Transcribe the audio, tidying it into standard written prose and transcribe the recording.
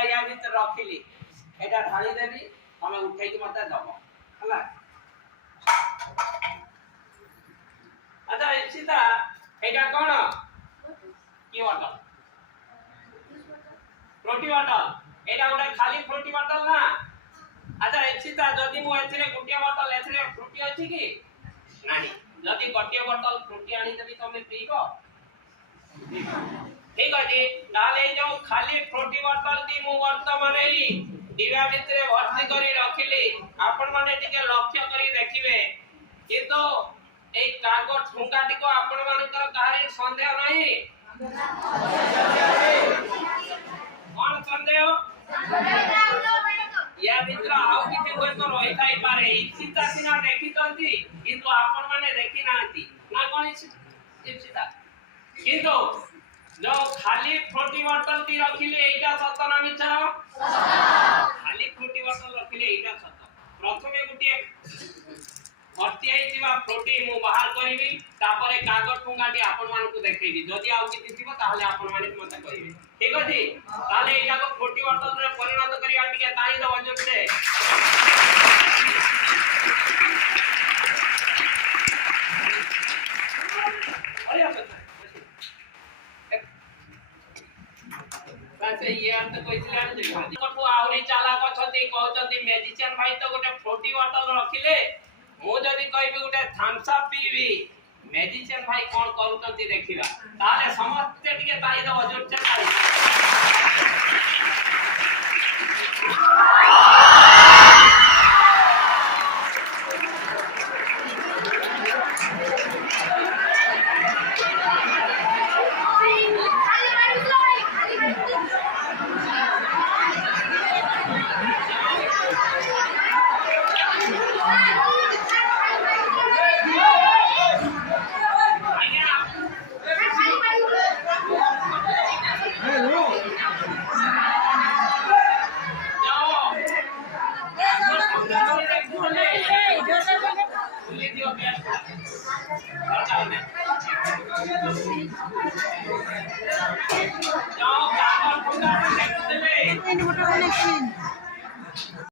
एटा या भीतर रखिली एटा ढाली देबी हमें उठै के मत दबो हला अच्छा सीता एटा कोन की वाटर फ्रूटी वाटर एटा उडा खाली फ्रूटी वाटर ना अच्छा सीता जदी मु एथिरे गुटिया बोतल एथिरे फ्रूटी अछि की नाही जदी गुटिया बोतल फ्रूटी आनी देबी तमे पीबो ठीक अछि ताले जो खाली फ्रूटी बोतल दी मु वर्तमान एई डिबा भितरे भर्ती करी रखिली आपण माने टिके लक्ष्य करी देखिबे किंतु ए कागज ठुंगाटी को आपण मानकर काहे संदेह नाही कोन संदेह या भीतर आउ किते होय तो रही थाई पारे इच्छिता सिना देखि तंती किंतु आपण माने देखि नांती ना कोन इच्छिता किंतु जो खाली फ्रूटी बोतल दी रखिले एटा सत ना मिछ खाली फ्रूटी बोतल रखिले एटा सत प्रथमे गुटिए भर्ती हेतिबा फ्रूटी मु बाहर करबी तापरे कागज ठुंगाटी आपण मान को देखैबी जदी आउ किति थिबो ताहले आपण माने मते कहिबे ठीक अछि ताले एटा को फ्रूटी बोतल रे परिणत करिया टिके ताई दो जते अरे बासे ये अंत कइतले आन देखा को आउरी चाला कछती कहउतती मेजिशियन भाई तो गोटे फ्रूटी बोतल रखिले मु जदी कहबी गोटे थम्स अप पीबी मेजिशियन भाई कोन करूतंती देखिबा ताले समस्त टिके ताई दो जते ताई ini